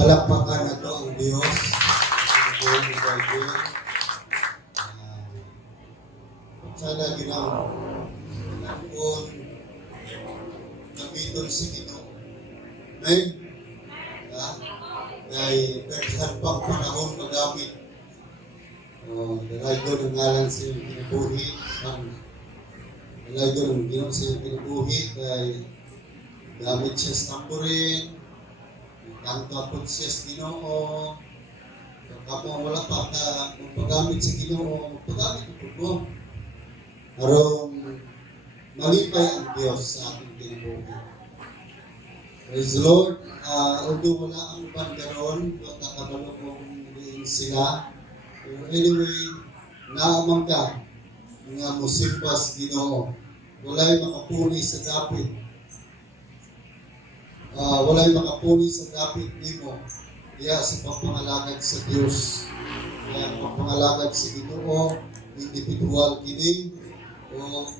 Palakpakan na to ang Diyos. Ang Bible. Sana ginawa. Kung namiton si Ginoo. Amen? Ay daghan pang panahon magamit. Dalay ko ng ngalan sa kinabuhi. Dalay ko ng Ginoo sa kinabuhi. Ay gamit siya sa tamburin. Kanto po siya sa Ginoo. Kapag wala pa na magpagamit sa Ginoo, magpagamit po. Arong malipay ang Diyos sa ating kinabuhi. Praise the Lord. Although wala ang pandaron, nakabalo kong din sila. Anyway, naamang ka nga musimpas Ginoo. Wala'y makapuni sa dapit. Wala'y makapuni sa dapit nimo. Kaya sa pagpangalagad sa Diyos. Kaya pagpangalagad sa Ginoo, individual kini o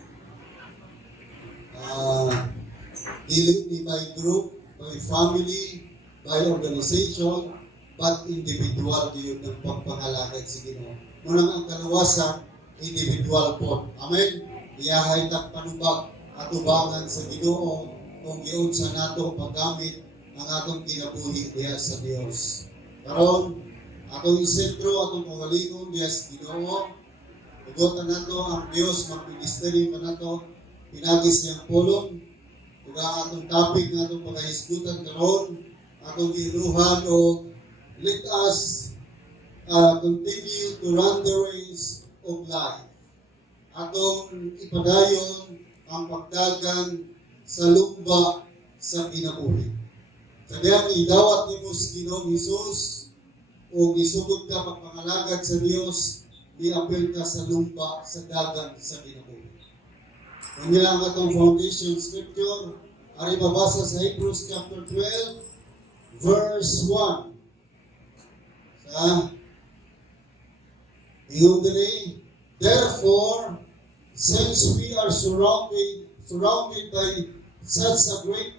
dili ni by group, by family, by organization, but individual yun ng pagpangalagad sa Ginoo. Munang ang kaluwasan, individual po. Amen? Iyahay tak panubag at ubangan sa Ginoo kung giyon sa nato paggamit ang atong kinabuhi diha sa Dios. Karon atong isentro, atong pangalingon diha sa Ginoo. Ugotan nato ang Dios magministeri man nato pinagis niyang pulong. Ug ang atong topic nga atong pagkahisgutan karon atong giluhan o let us continue to run the race of life. Atong ipadayon ang pagdagan sa lumba sa kinabuhi. Kaya idawat ni mo si Ginoong Hesus o gisugod ka pagpangalagad sa Dios, i-apel ka sa lumba sa dagan sa kinabuhi. Kanya ang atong foundation scripture, ari babasa sa Hebrews chapter 12, verse 1. Ingon diri, therefore, since we are surrounded by such a great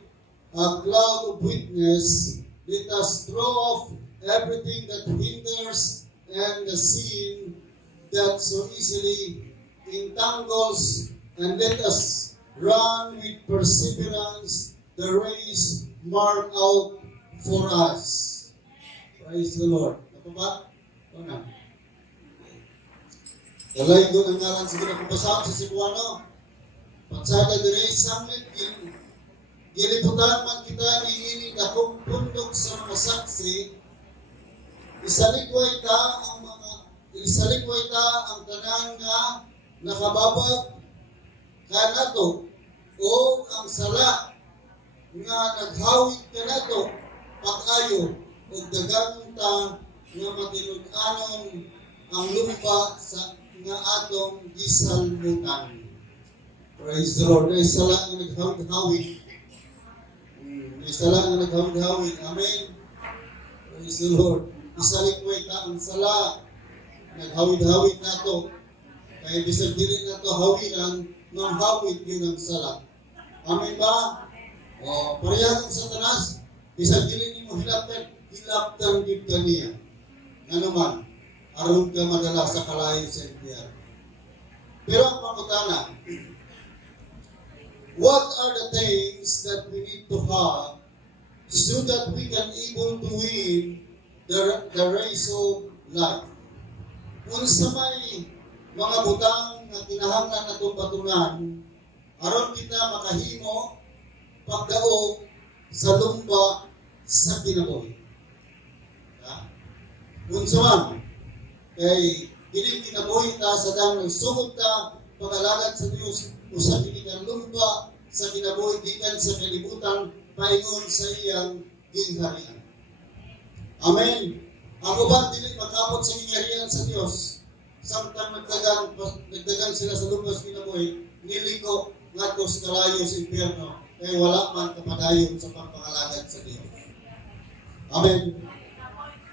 cloud of witness, let us throw off everything that hinders and the sin that so easily entangles, and let us run with perseverance the race marked out for us. Praise the Lord. Ito ba? Ito na. Dalay ko ng ngalan sa ginapapasama sa Cebuano. Pagsada dire samit giliputan man kita niini dakong pundok sa mga saksi. Isalikway ta ang tanan nga nakababag kanato o ang sala nga naghawid kanato pakayo ug dagang ta nga matinud-anon ang lupa sa nga atong gisalmutan. Praise the Lord. Ay sala nga naghawid-hawid. Ay sala nga naghawid-hawid. Amen. Praise the Lord. Isalikway ta ang sala naghawid-hawid nato. Kaya bisag dili nato hawinan ng hawid yun ang sala. Amen ba? O parehas sa Satanas, bisag dili nimo hilaptan gid kaniya. Ano man, aron ka madala sa kalayo sa impyerno. Pero ang pangutana, what are the things that we need to have so that we can able to win the race of life? Unsa may mga butang nga kinahanglan natong batunan aron kita makahimo pagdaog sa lumba sa kinabuhi. Unsa man kay kini kinabuhi ta sa dang sugod ta pagalagad sa Dios usa kini ka lumba sa kinabuhi gikan sa kalibutan paingon sa iyang gingharian. Amen. Ang uban dili makabot sa gingharian sa Dios. Samtang nagdagan sila sa lumba sa kinabuhi, niliko ngadto sa kalayo sa impyerno kay wala man kapadayon sa pagpangalagad sa Dios. Amen.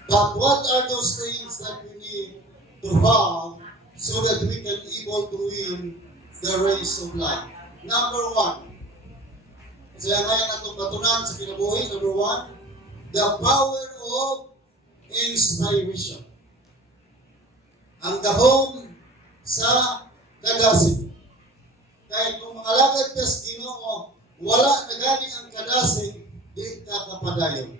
But what are those things that we need to have so that we can able to win the race of life? Number one. Kaya ngayon atong batunan sa kinabuhi, number one, the power of inspiration. Ang gahom sa kadasig. Kahit kung mangalagad ka sa Ginoo, wala na gani ang kadasig, di ka kapadayon.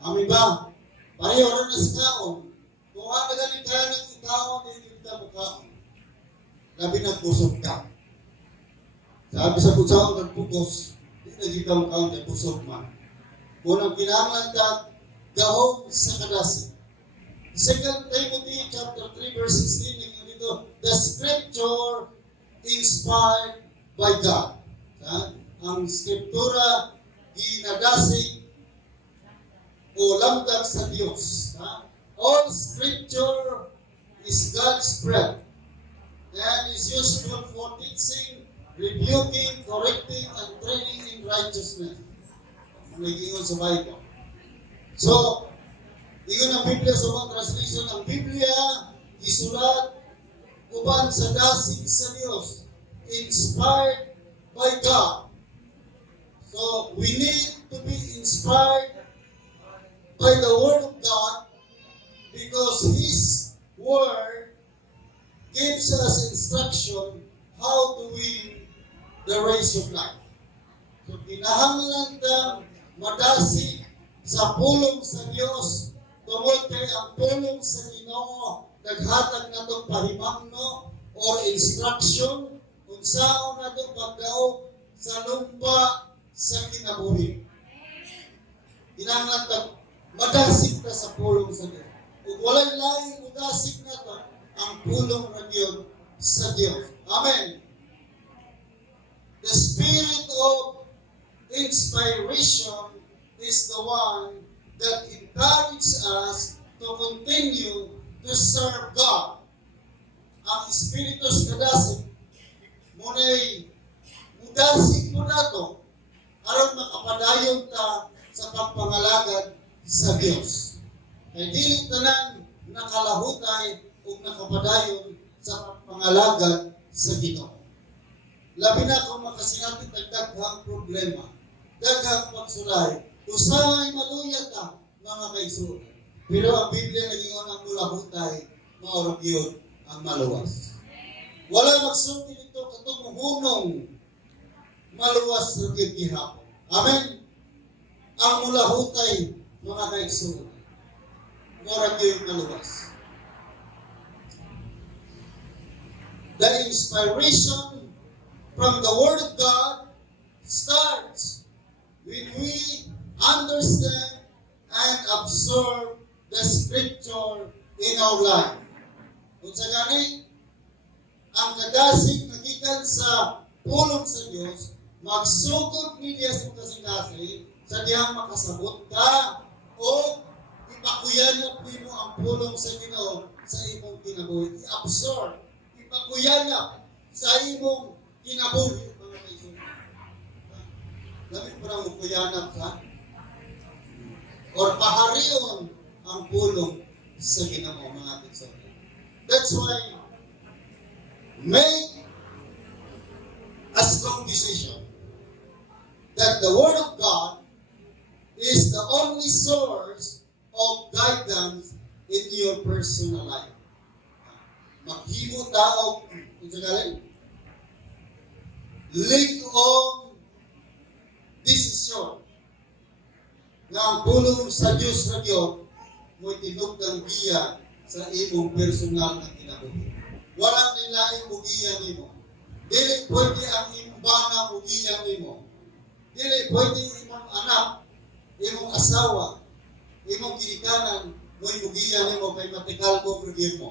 Amin ba? Pareho rin na sa kaon. Kung wala na gani ka ng ikaon, di ka mukhaon. Labi nagpusog ka. Sabi sa pusaon, nagpukos, di na di ka mukhaon, nagpusog man. Unang kinahanglan ka, gahom sa kadasig. 2 Timothy chapter 3 verse 16, dito, the scripture inspired by God. Ang scriptura ginadasig o lamdag sa Diyos. All scripture is God's breath and is useful for teaching, rebuking, correcting, and training in righteousness. Nag-iingon sa Bible. So, ingon ang Biblia sa mga translation, ang Biblia isulat uban sa dasig sa Diyos, inspired by God. So, we need to be inspired by the Word of God because His Word gives us instruction how to win the race of life. So, kinahanglan kang madasig sa pulong sa Diyos tungod kay ang pulong sa Ginoo naghatag na itong pahimangno or instruction kung saan na itong pagdaog sa lumpa sa kinabuhi. Kinahanglan kang madasig ka sa pulong sa Diyos. Kung walay laing madasig na ito, ang pulong na Diyos sa Diyos. Amen. The spirit of inspiration is the one that encourages us to continue to serve God. Ang Espiritu sa kadasig, muna'y mudasig mo na ito, aron makapadayon ta sa pagpangalagad sa Diyos. Kaya dili tanan nakalahutay o nakapadayon sa pagpangalagad sa Ginoo. Labi na kung makasinati daghang problema, daghang pagsulay, usahay maluyat ta, mga kaigsuon. Pero ang Biblia naging ang mulahutay, maorag yun ang maluwas. Wala magsulti nito katong hunong maluwas sa gihapon. Amen? Ang mulahutay, mga kaigsuon, maorag yun maluwas. The inspiration from the Word of God starts when we understand and absorb the Scripture in our life. Kung sa gani, ang kadasig na gikan sa pulong sa Diyos, magsugod niya sa kasing-kasing sa diyang makasabot ka o ipakuyanap mo ang pulong sa Ginoo sa imong kinabuhi. I-absorb, ipakuyanap sa imong kinabuhi. Mga kaibigan. Labi parang kuyanap ka or pahariyon ang pulong sa Ginoo, mga kaibigan. That's why make a strong decision that the Word of God is the only source of guidance in your personal life. Maghimo tao, kung sagaling, lig-ong desisyon nga ang pulong sa Diyos na Diyos mo'y tinugdang giya sa imong personal na kinabuhi. Walang nilaing mugiya nimo. Dili pwede ang imong bana mugiya nimo. Dili pwede imong anak, imong asawa, imong ginikanan, mo'y mugiya nimo kay matikal mo review mo.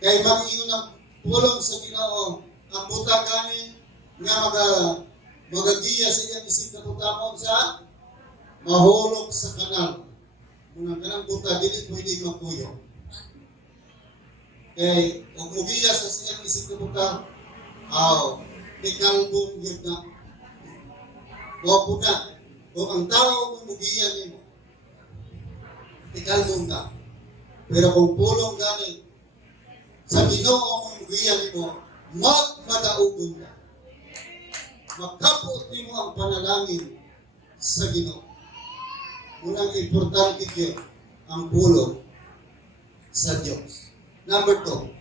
Kay mag-ingon ang pulong sa Ginoo, ang buta gani nga magagiya sa iyang isip na butamon sa mahulog sa kanal. Muna kanang buta, dili pwede magpuyo. Kay, kung mugiya sa siyang isip na buta, tikalbong yun na. Wapo na. Kung ang tao kung mugiya nimo, tikalbong ka. Pero kung pulong gani, sa Ginoo kung mugiya nimo, magmadaugon ka. Magkapot nimo ang panalangin sa Ginoo. Unang importante yun, ang pulong sa Diyos. Number 2,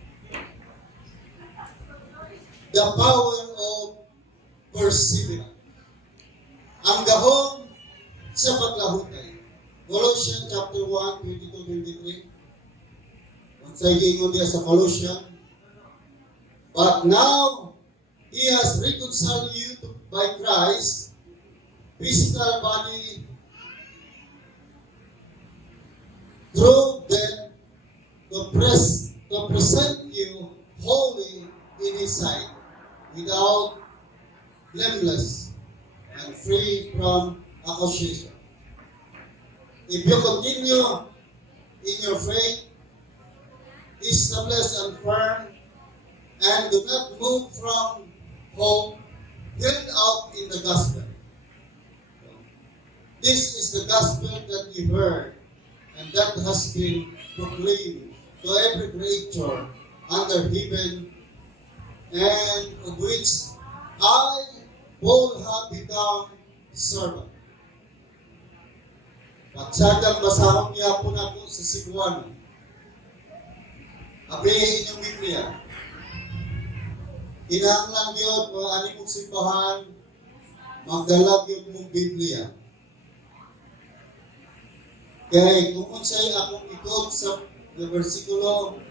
the power of perseverance. Ang gahom sa paglahutay. Colossians chapter 1, 22-23. Once again, diya sa Colossians. But now, He has reconciled you by Christ, physical body, through death, to present you holy in His sight, without blameless and free from accusation. If you continue in your faith, established and firm, and do not move from hope, held out in the gospel. This is the gospel that you heard, and that has been proclaimed to every creature under heaven, and of which I, Paul, have become servant. Pagsagang basahon niya po na po sa Cebuano. Abihin inyong Biblia. Kinahanglan yun, kung ano mong simbahan, magdalag yun mong Biblia. Kaya kung unsay akong ikot sa versikulo,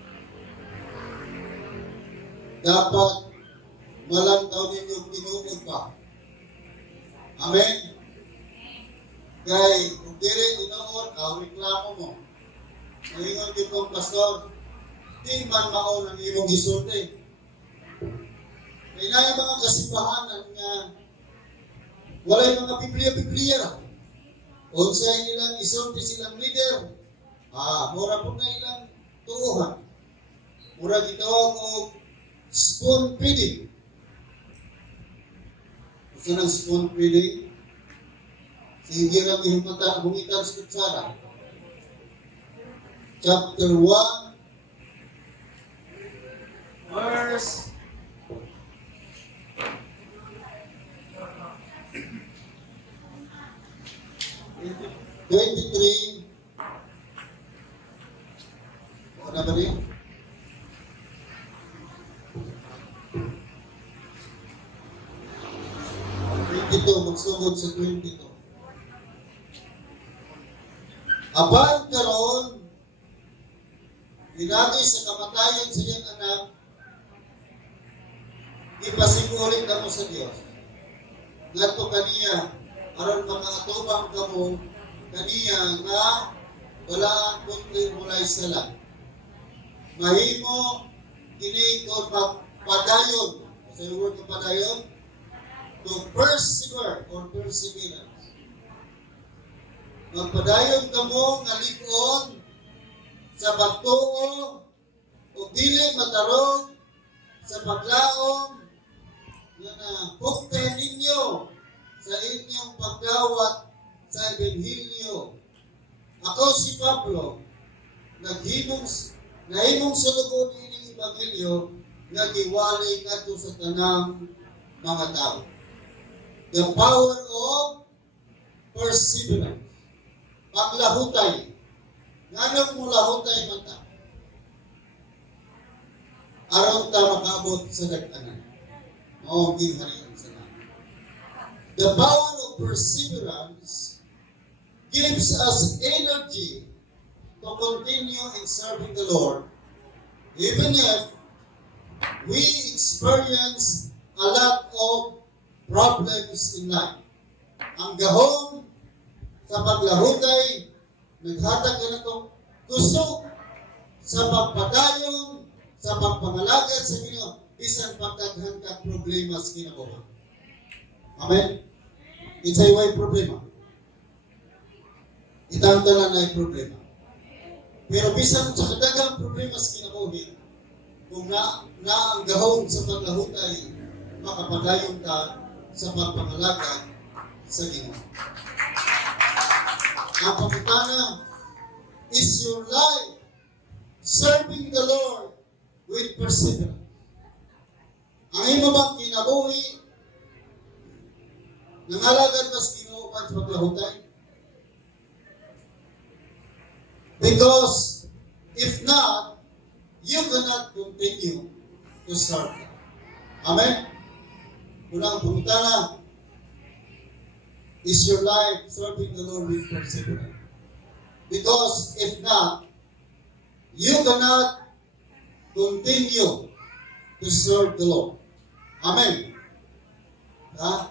dapat malantaw ninyo tinuod pa. Amen? Kaya kung dili tinuod, reklamo mo. Ngayon din kong pastor, di man maon ang imong gisulti. Kaya na yung mga kasimbahanan nga walay mga Biblia. Unsay ilang isulti silang leader, mura po na ilang tuuhan. Mura gitawag o spoon feeding. Gusto ng spoon feeding? Sige lang humitan sa kutsara. Chapter 1, verse 23. Ano ba rin? 22, magsugod sa 22. Abang karon, hinagi sa kamatayan sa iyang anak, ipasigulit kamo sa Diyos. Ngadto kaniya, aron makaatubang kamo kaniya nga wala kundi mulay sala. Mahimo kini kon padayon. Sa word ng padayon, to persevere or perseverance. Magpadayon kamo nga lig-on sa pagtuo o dili matarong sa paglaom nga hukten ninyo sa inyong pagdawat sa Ebanghelyo. Ako si Pablo, nahimong sulubon ining Ebanghelyo nga giwali ngadto sa tanang mga tao. The power of perseverance. Paglahutay. Nganong mo lahutay man ta? Aron ta makaabot sa dagkanan. Mao ginharian sa naman. The power of perseverance gives us energy to continue in serving the Lord, even if we experience a lot of problems in life. Ang gahom sa paglahutay, naghatag ka na itong kusog sa pagpadayon, sa pagpangalagad sa Ginoo, bisan pagdaghan ka problema sa kinabuhi. Amen? It's a way problema. Itangtalan na yung problema. Pero bisan sa kadagang problema sa kinabuhi, kung na ang gahom sa paglahutay, makapadayon ka sa pagpangalagad sa Ginoo. Ang pangutana, is your life serving the Lord with perseverance? Ang imo bang kinabuhi, nangalagad mas Ginoo upat sa paglahutay? Because if not, you cannot continue to serve God. Amen? Unang punta na, is your life serving the Lord with perseverance? Because if not, you cannot continue to serve the Lord. Amen? Ha?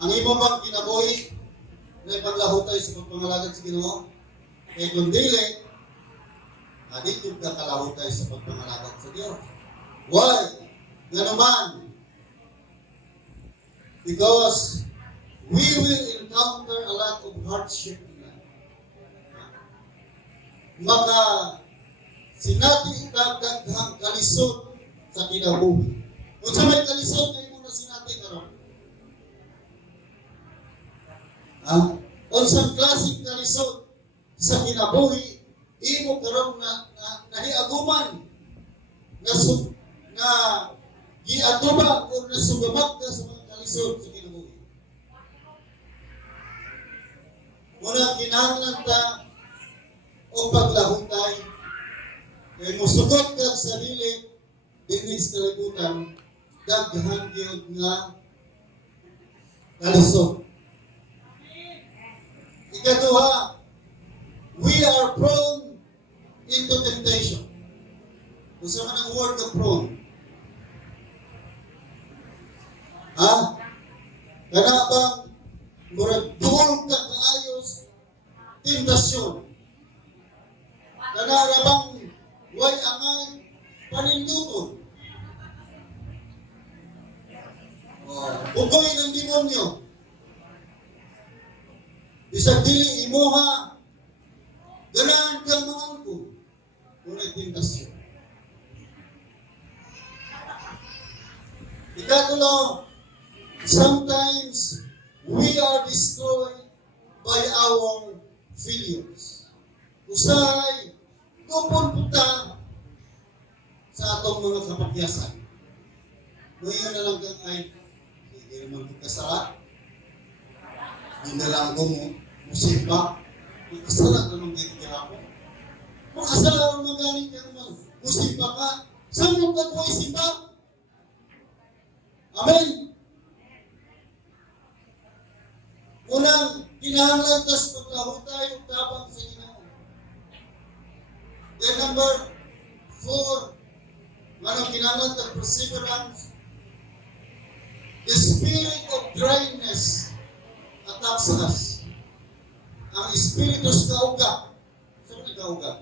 Ang imo bang kinabuhi na ipaglahutay sa pagpangalagad sa Ginoo? Kaya kung dili, hadit yung kakalahutay sa pagpangalagad sa Diyos. Why? Nga naman, because we will encounter a lot of hardship in life. Maka sinati daghang kalisod sa kinabuhi. Kung sa may kalisod, ay muna sinati karon. Unsang klaseng kalisod sa kinabuhi, imo karon na nahiaguman na giatuba o nasugabag ka sa mga kalisod sa kinabuhi. Muna kinahanglan ta o paglahutay kay musugot ka sa sarili dinhi sa kalibutan daghan gyud nga kalisod. Ikaduha, we are prone into temptation. Kung saan ang word of prone? Kana bang murag duol ka kaayos tentasyon? Kana bang way angay paninduton? Bugoy ng demonyo. Bisag dili imuha, ganahan kang maangko. Ngunit tentasyon. Ikatulo, sometimes we are destroyed by our failures. Usay, kupon puta sa atong mga kapakyasan. Ngayon na lang kang ay, hindi naman kasala. Hindi na lang ko musipa. Kasala naman ganit ka ako. Makasala naman ganit ka naman. Musipa ka. Saan mo ka po isipa? Amen. Unang kinahanglan tas paglahutay ug tabang sa Ginoo. Then number 4, manang kinahanglan ta perseverance. The spirit of dryness attacks us. Ang espiritu sa kauga. Saan ang kauga?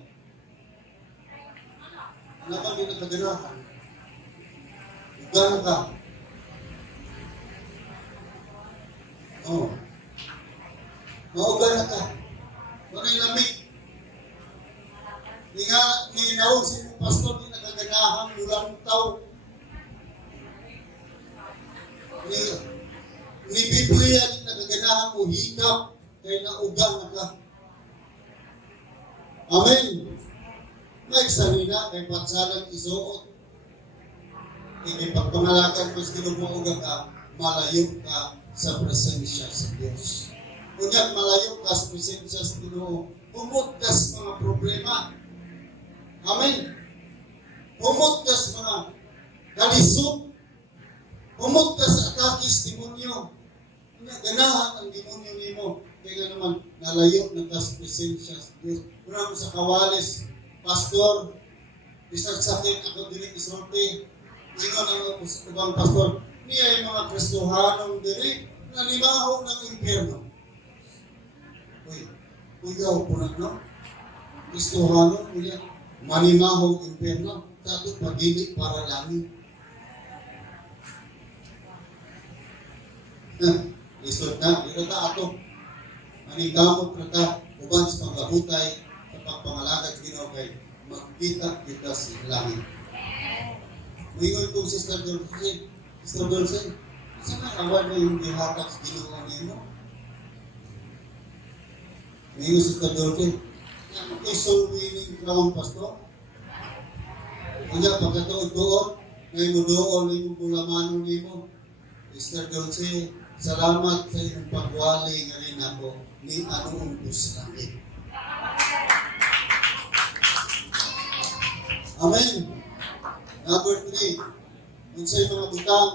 Ano ba din nakaganahan? Uga na ka. Mauga na ka. Ano yung lamig? Ni naon si pastor ni nakaganahan ulang tao. Ni Biblia ni nakaganahan mo hikap kay nauga na ka. Amen. May sarina kay patsalang isuot. Kay pagpangalakan mas ginumuuga ka, malayo ka sa presensya sa Diyos. Kunyat malayo ka sa presensya sa Ginoo, humot ka sa mga problema. Amen. Humot ka sa mga kalisod. Humot ka sa atakis demonyo. Ganahan ang demonyo nimo. Kaya naman nalayo na ka sa presensya sa Diyos. Muna mo sa kawalis, pastor, isang sakit ako dili isorte. Ingon ang ibang pastor, niya yung mga Kristohanong diri na limaho ng impyerno. Uyaw po na, no? Kristohanong niya manimahong impyerno sa ito pagili para langit. Lisod na, dito ta ato. Manigamot na ta, uban sa panggabutay, sa pagpangalagad sa Ginoo kay magkita kita sa langit. Mingon itong Sister Dulce, saan ang awan mo yung dihatak sa Ginoo nimo? Mingon Sister Dulce, kay soul winning crown pastor? Kanya pagkatuod doon, may mo doon, may mo bulamano nimo. Sister Dulce, salamat sa inyong pagwali nga rin ako ni Anoong Langit. Amen. Number 3, unsay mga butang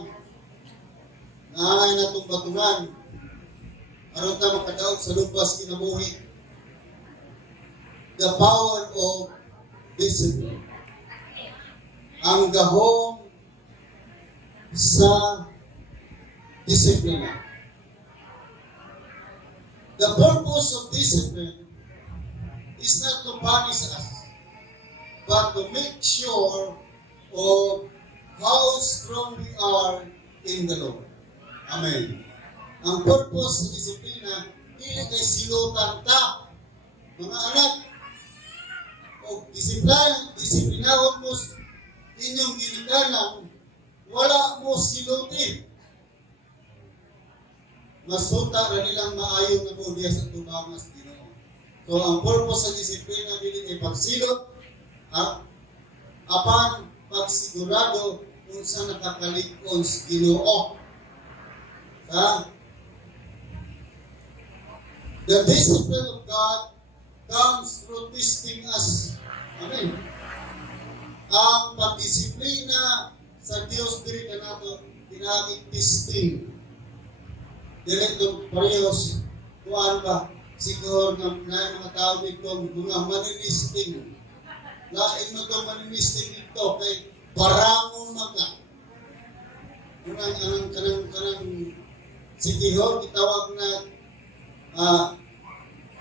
nga angay natong batunan aron ta makadaog sa lupas kinabuhi. The power of discipline. Ang gahom sa disiplina. The purpose of discipline is not to punish us, but to make sure of how strong we are in the Lord. Amen. Ang purpose sa disiplina, dili kay silutan ta. Mga anak, o disiplinahon mo inyong ginikanan, wala mo silutin. Masuta ra nilang maayo na mo diya sa tubangas Ginoo. So ang purpose sa disiplina dili kay pagsilot, apan pagsigurado kung sa nakakalig-on sa Ginoo. The discipline of God comes through testing us. Amen. Ang pagdisiplina sa Dios diri kanato pinaging testing. Dili itong parehos kuhaan ba? Siguro na mga tao dito mga manilisting. Lain mo itong manilisting dito kay barangon maka. Kanang sigihon itawag na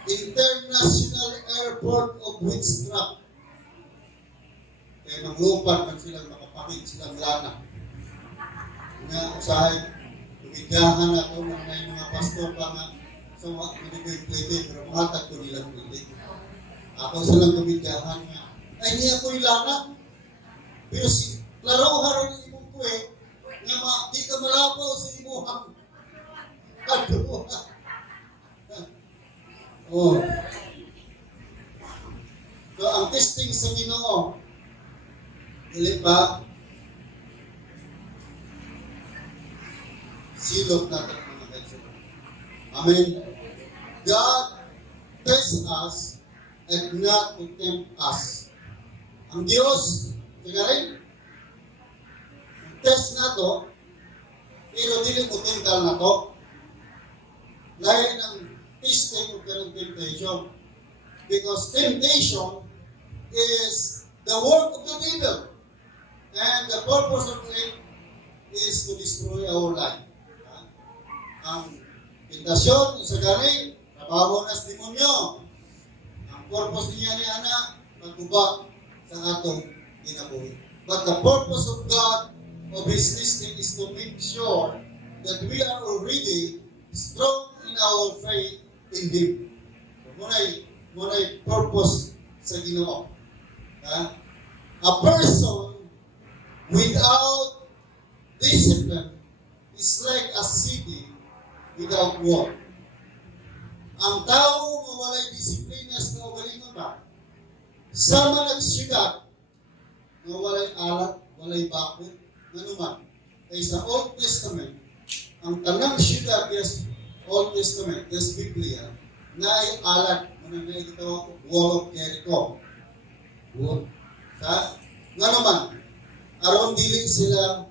International Airport of Witchcraft. Kaya manglupad man silang makapakit silang lana. Nga usahay, tumigahan na ito mga pastor pa nga. So, hindi ko pwede, pero mahatag ko nilang pwede. Ako silang tumigahan nga. Ay, hindi ako ilana. Pero laro haron ng imong ko nga di ka malapaw sa imuhang kaduha. Oh. So, ang testing sa Ginoo, dili ba silog natin mga kaibigan. Amen. God tests us and not to tempt us. Ang Diyos, rin, test na to, pero dili ko tental na to. Lahat ng testing of the temptation. Because temptation is the work of the devil. And the purpose of it is to destroy our life. Ang tentasyon sa gani, trabaho na sa demonyo. Ang purpose niya ni Ana, magubak sa atong ginabuhi. But the purpose of God, of His testing, is to make sure that we are already strong in our faith in Him. Muna'y purpose sa Ginoo. A person without discipline is like a city without wall. Ang tao nga walay disiplina sa kaugalingon ba? Sama nagsyudad nga walay alat, walay bakod, nanuman. Kay sa Old Testament, ang tanang syudad yes Old Testament, yes Biblia, na ay alat, na ito Wall of Jericho. Nga naman, aron dili sila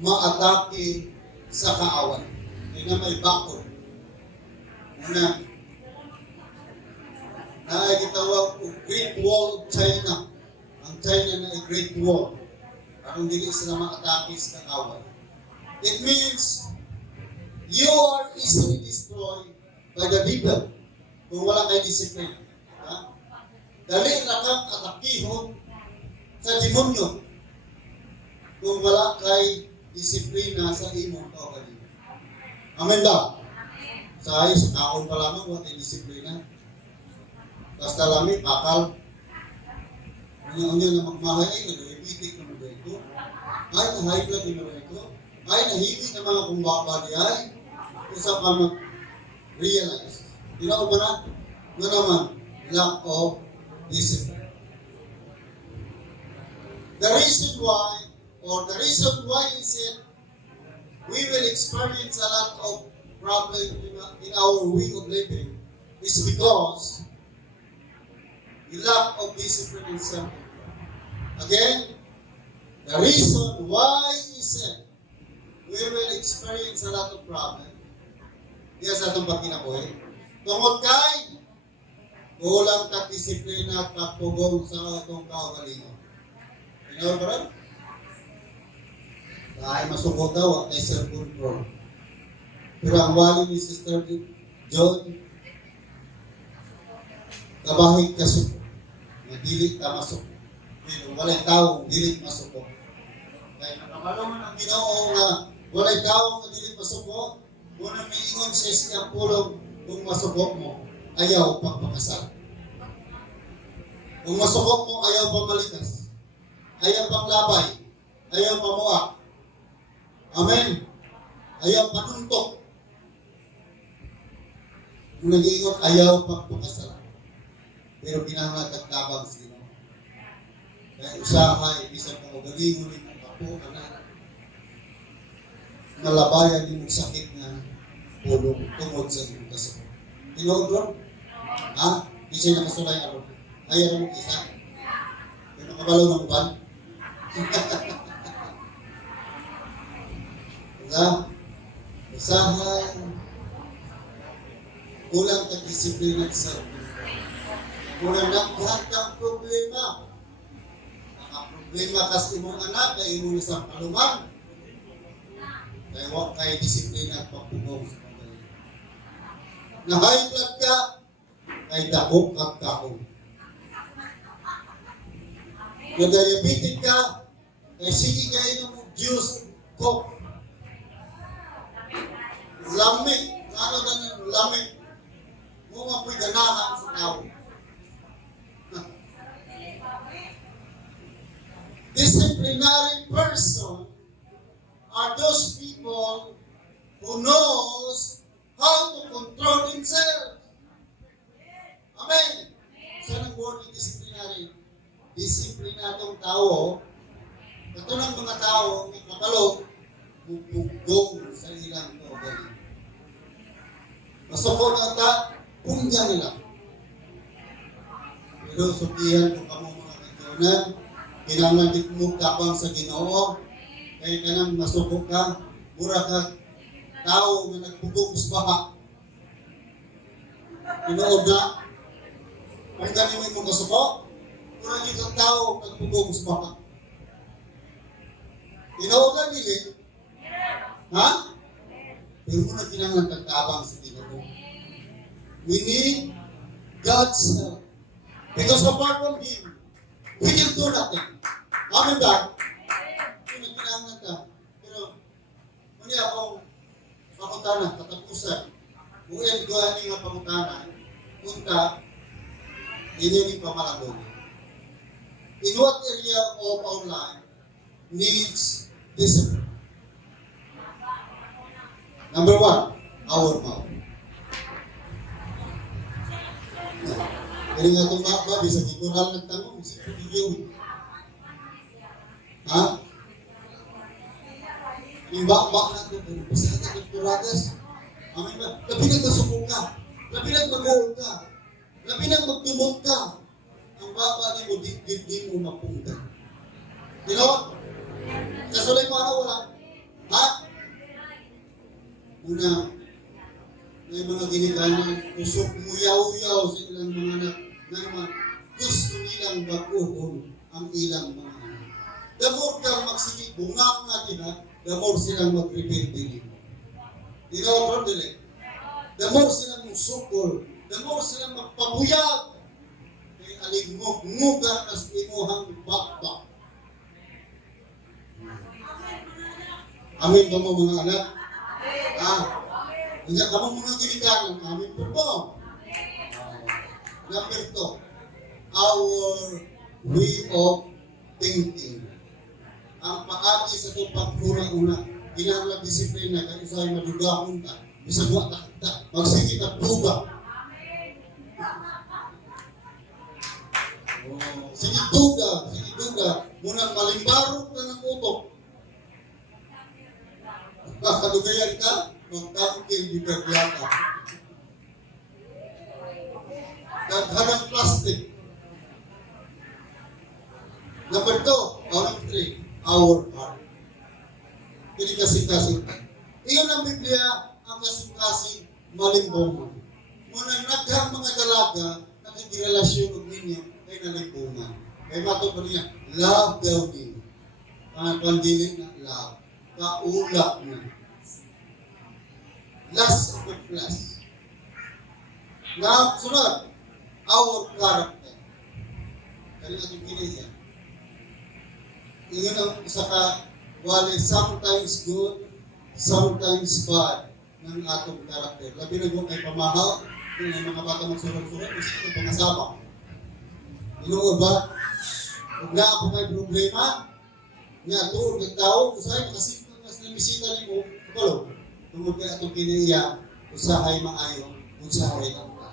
maatake sa kaaway. Kaya na may bakod. Na ay gitawag o Great Wall of China. Ang China na ay Great Wall. Aron dili sila maatake sa kaaway. It means you are easily destroyed by the devil kung wala kay disiplina. Dali na kang atakihon sa demonyo kung wala kay disiplina sa imong kaugalingon. Amen ba? Sa taon pa lamang wala kay disiplina. Basta lamig, akal. Unyo na magmahay, ay nag-ipitik na mga ito. Ay, na-high blood na mga ito. Ay, nahigit na mga kumbaba di ay. Usap ka mag-realize. Tinaw ba na? Nga naman, lack of discipline. The reason why is it we will experience a lot of problems in our way of living is because we lack of discipline and self-control. Again, the reason why is that we will experience a lot of problems diya sa itong pagkinabuhi. Tungod kay kulang ka disiplina at pagpugong sa itong kaugalingon. Inaw ba rin? Dahil masukot daw at self-control. Pero ang wali ni Sister John, kabahig ka suko. Madilit ka masuko. Pero walay tao, dilit masuko. Kaya nakabalaman ang Ginoo nga walay tao, madilit masuko. Muna may ingon sa isang pulong kung masukok mo, ayaw pagpakasal. Kung masukok mo, ayaw pamalitas. Ayaw panglabay. Ayaw pamuak. Amen. Ayaw panuntok. Kung nag-iingon, ayaw pagpakasal. Pero kinahanglan tabang sila. Kaya usahay, isang kaugalingon ni mga kapo, anak. Nalabayan din mong sakit na pulong tungod sa iyong kasakit. Tinood ron? Ha? Kasi nakasulay aron. Ayaw mo isa. Yung nakabalaw ng uban. Diba? Usahay. Kulang ka disiplina sa kulang nagbuhat kang problema. Naka-problema kasi mong anak, kaya mo isang kalungan. Kaya huwag kayo disiplina at pagpugong sa pagaling. Na high blood ka, kay dakok at kahong. Na diabetic ka, kay sige kayo ng juice, coke. Lamig, ano na lamig. Muna po'y ganahan sa tao. Disciplinary person are those people who knows how to control themselves. Amen. So, ang word ng disciplinary, disiplinadong tao, ito ng mga tao, may kapalog, bubugong sa ilang kaugaling. Masukod ang pungga nila. Pero sukihan kung kamo mga kaibigan, kinahanglan mo tapang sa Ginoo, kaya ka nang masukog ka, mura ka, tao na nagpugong sa baha. Tinood na, kung ganin mo kasukog, mura niyo kang tao nagpugong sa baha. Tinood na nila, ha? Pero muna kinahanglan tagtabang sa Ginoo. We need God's help. Because apart from Him, we can do nothing. Amen ba? Kung kinahanglan ka. Pero, muli akong pangutana, katapusan. Kung yan gawin nga pangutana, punta, inyo ni pamalabog. In what area of our life needs discipline? Number one, our mouth. Kaya nga itong mapa, bisa kikural ng tanong, si Pugiyong. Ha? Yung bak-bak na ito, pasada ng kuragas. Amin ba? Labi nang masukong ka. Labi nang mag-uol ka. Labi nang magtumot ka. Ang baba ni mo, di mo mapunta. You know? Kasulay mo ano wala? Ha? Una, may mga ginikanan, usok muyaw-yaw sa ilang mga anak na naman gusto nilang baguhon ang ilang mga anak. The more kang magsigit, bungang natin ha, the more silang mag-repent din. You know what I'm doing? The more silang musukol, the more silang magpabuyag. Kaya aligmog-muga as imuhang bakbak. Amin ba mo mga anak? Hindi ka mga ginikanan, amin po po. Number 2, our way of thinking. Ang paagi sa itong pagkura-una, ginahanglang disiplina, kaya sa'yo madugahon ka, bisag wata ka, magsigit at duga. Sige duga, munang malimbarot na ng utok. Makalugayan ka, magtangkil di kaglata. Naghanang plastic. Number 2, or number 3, our heart. Kini kasing-kasing. Iyon ang Biblia, ang kasing-kasing malimbongan. Munang naghang mga dalaga, nakikirelasyon og ninyo kay nalimbongan. Kay mato pa niya, love daw din. Ang pandili na love. Kaulak na. Lust of the flesh. Now, sunod, our character. Kaya natin kinaya. Iyon ang isa ka, wali sometimes good, sometimes bad ng atong karakter. Labi na kung kay pamahaw, kung may mga bata magsurag-surag, gusto ko pangasama. Inuod ba? Kung na ako may problema, nga tuod ng tao, usahay makasipag mas na bisita ni mo, kapalo, tungod kay atong kinaiya, usahay maayo, usahay ang ta.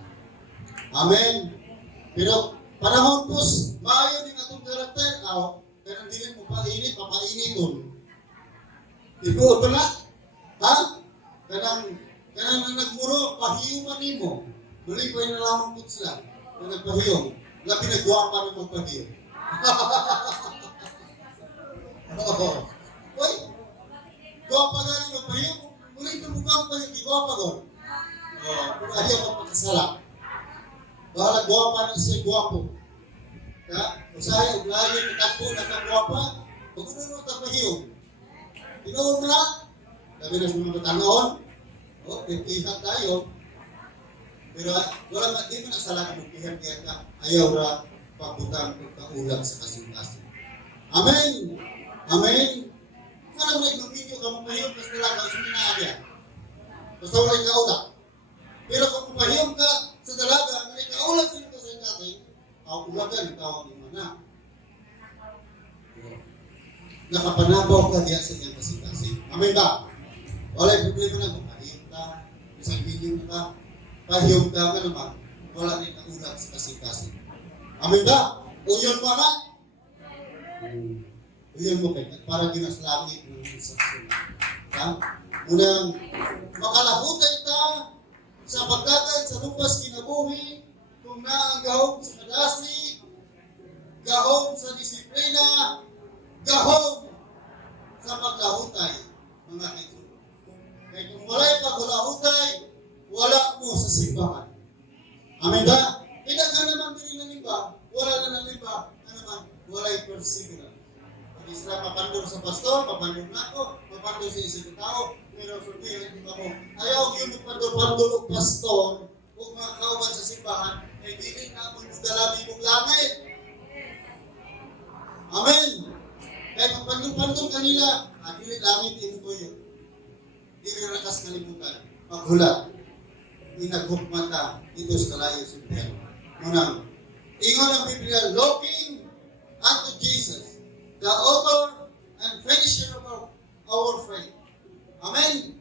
Amen. Pero panahon pos, maayo din atong karakter, kaya hindi mo painit, papainiton. Iguod pa na? Ha? Kanang nagmuro, pahiyuman ni mo. Muli pa yung nalamang po sila na nagpahiyong. Labi nagwapa na magpahiyong. Uy, gwapa gani magpahiyong. Muli ka mukhang pahiyong, di gwapa ko. Kung ayaw magpakasala. Bahala gwapa na siya gwapo. Usahay, uglayo, katakbo, nakagwapa. Pagkunan mo tapahiyong. Tinoon mo na. Sabi na sa mga tanahon, pipihat tayo. Pero wala nga, di mo nagsala ka magpihat-pihat ka. Ayaw ra, pagputang kaulang sa kasing-kasing. Amen! Amen! Ano mo nag-video ka mapahiyong kasi talaga sa minaagyan. Basta wala yung kaulang. Pero kung mapahiyong ka sa dalaga, may kaulang sa ito sa kasing-kasing, ang ulagan, tawag mo na. Nakapanabaw ka diya sa iyong kasing-kasing. Amen ba? Wala yung problema na kung pahiyong ka, isang video na ka, pahiyong ka naman, wala rin ang ulang sa kasing-kasing. Amen ba? Uyon mo ba? Uyon mo kayo, para ginaslangit ng instruction. Unang, makalahutay ka sa pagkagay sa lupas kinabuhi, kung naanggahong sa kadasi, gahong sa disiplina, gahong sa paglahutay, mga kaibigan. Kaya kung wala'y paglahutay, wala mo sa simbahan. Amen ba? Hindi ka naman pininalimba, wala na nalimba, naman, wala'y perseverance. Pag isla papandong sa pastor, papandong na ako, papandong sa isang tao, pero sabihin ko mo, ayaw yung magpandong-pandong ng pastor, kung mga kauban sa simbahan, ay hindi na mo mudalami mong langit. Amen. Kaya kung pandong-pandong kanila, hindi langit yung ko yun. Hindi rakas kalimutan. Maghulat. Inagukmata dito sa kalayo sa impyerno. Munang, ingon ang Biblia, looking unto Jesus, the author and finisher of our faith. Amen.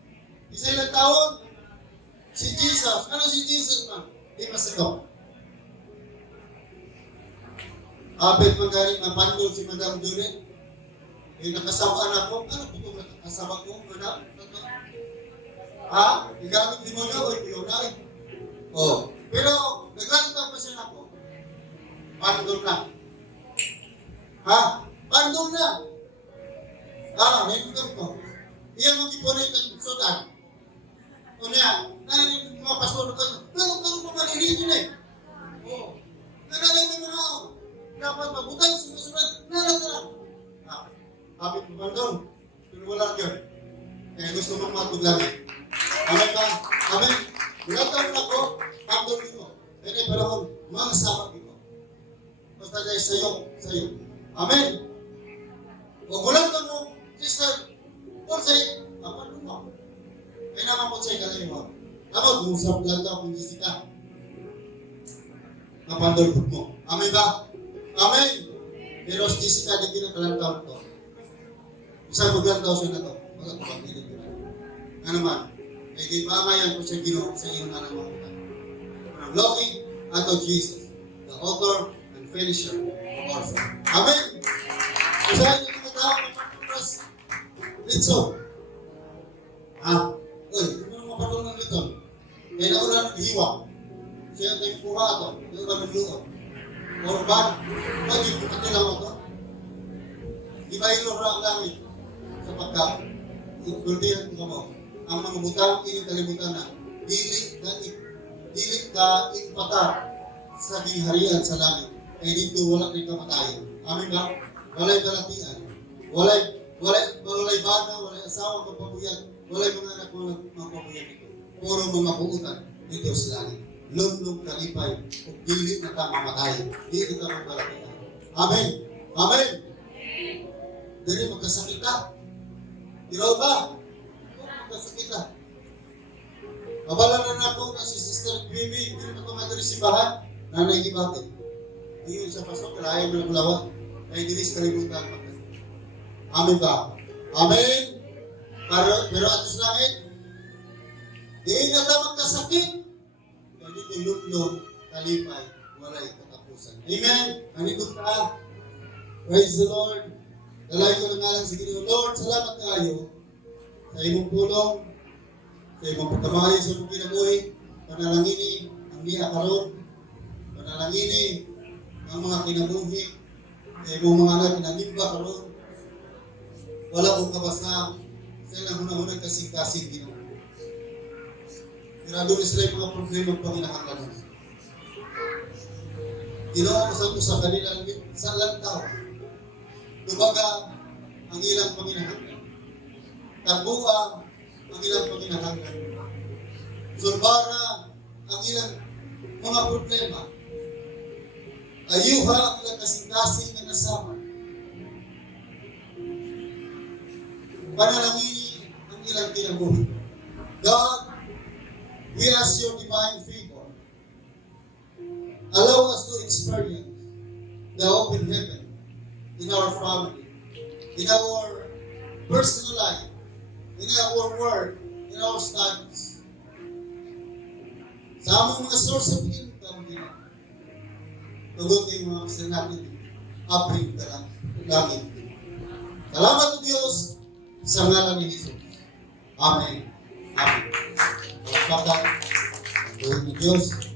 Isa ilang taon? Si Jesus. Ano si Jesus man? Di masagaw. Apit magaling mapandol si Madam Juliet. Nakasawaan ako. Ano po itong nakasawa ko, Madam? Ha? Igamit di mo na o ipiyonay? Pero, nagkanta pa siya ako. Pandol na. Ha? Pandol na. May ko. Iyan mo kipunit ng sudan. O niya, mga pastor ko, pero kung mamalilito na eh. Nagalang mo na ako. Dapat mabutang sumusunod. Nalagala. Kapit mo pandol. Pero wala yun. Kaya gusto mong matuglangit. Amen ba? Amen. Mulataw na ako, pandol dito. Kaya parang mga sabak dito. Basta dahil sa'yo. Amen. O mulataw mo, sister, say, apa lupa? Kaya naman po siya kasi mo. Ako, usap lang daw kung Jessica. Napandol po mo. Amen ba? Amen. Pero si Jessica, di kinakalantaw ko. Isang maglantaw siya na to. Magkakapagpilit ko na. Nga naman, ay di pamayan ko siya ginoon sa iyong anak mo. I'm looking unto Jesus, the author and finisher of our faith. Amen. Kasi hindi mga tao, litso. Ha? Uy, hindi mo mapatulong ng liton. Kaya nauna naghiwa. Siya tayo kuha ito. Yung ba nagluon? Or ba? Pwede ko katilang ito. Di ba ilura ang langit? Sa pagkaon. Ikultihan ko mo. Ang mga butang kalimutan na dili ka ipatar sa gingharian sa langit. Kaya dito wala rin kamatayan. Amin ba? Walay kalatian. Walay bata, walay asawa magpapuyat. Walay mga anak magpapuyat dito. Puro mga buutan dito sa langit. Lundong kalipay o dili na ka mamatayan. Dito ka magkalatian. Amen. Amen. Dili magkasakit ka. Iraw ba? Magkasakit ka. Abala na ako na si Sister Bibi, hindi na tumatari si Bahan, nanay gibatin. Iyon sa pasok, kalayan mo ng lawa, kaya hindi sa kalimutan. Amen ba? Amen? Pero atos langit, di na ta magkasakit, kaya dito lutlong, kalipay, walay katapusan. Amen? Nanikot ka. Praise the Lord. Dalay ko ng alang sa Ginoo. Lord, salamat kayo sa imong pulong, sa imong pagkamayo sa imong kinabuhi, panalangini ang liya karon, panalangini ang mga kinabuhi, sa imong mga anak kinanimba karon. Wala kong kabasa sa ilang hunahunag kasing-kasing Ginoo. Pero doon sila yung mga problema pang inahanglan. Ginoo ko sa kanila sa lantaw. Dumaga ang ilang panginahanglan. Tagbuang ang ilang panginahanglan. Surbara ang ilang mga problema. Ayuha ang ilang kasing-kasing na kasama. Panalangini ang ilang kinabuhi. God, we ask your divine favor. Allow us to experience the open heaven in our family, in our personal life, in our work, in our studies. Sa among mga source of income, tugot yung mga kasi natin, apring ka lang, langit. Salamat sa Diyos sa ngalan ni Jesus. Amen. Amen. Pagkakas, tugot ni Diyos.